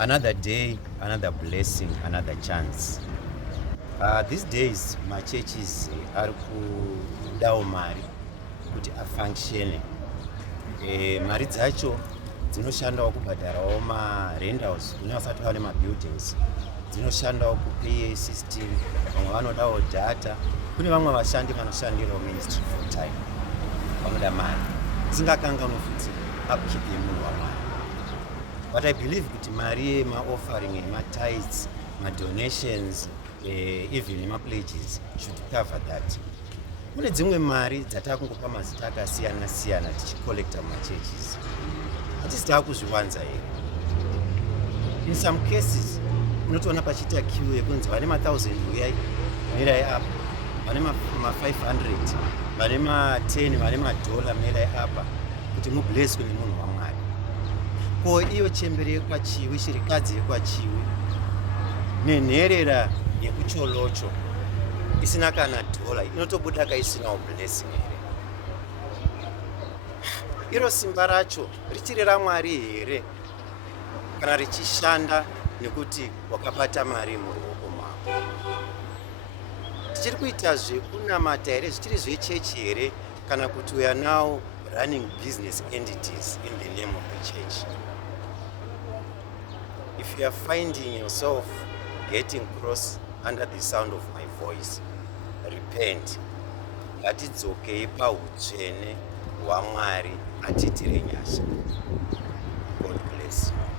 Another day, another blessing, another chance. These days machurches ari kudawo mari kuti afunctione. Mari dzacho dzinoshandawo kubhadharawo marentals kune vasati vane mabuildings, dzinoshandawo kupa system, vamwe vanodawo data, kune vamwe vashandi vanoshandirawo ministry full time vanoda mari dzisingakanganwe futi upkeep yemunhu wamwari. But I believe kuti mari yema-offering, yema-tithes, ma-donations, even yema-pledges should cover that. Kune dzimwe mari dzatakungopa mazita akasiyana siyana tichicollecta mumachurches, hatisi taakuzviwanza here. In some cases unotoona pachiita queue yekunzi vane ma1000 uyai mirai apa, vane ma500, vane ma10, vane madola mirai apa kuti mublesswe nemunhu wamwari. Ko iyo chembere yekwachiwi, shirikadzi yekwachiwi, nenherera yekucholocho isina kana dhola inotobuda kaisinawo blessing here. Iro simba racho richiri raMwari here kana richishanda nekuti wakabata mari muruoko mako? Tichiri kuita zvekunamata here zvichiri zvechechi here kana kuti we are now running business entities in the name of the church? If you are finding yourself getting cross under the sound of my voice, repent. Ngatidzokei pautsvene hwaMwari atiitire nyasha. God bless you.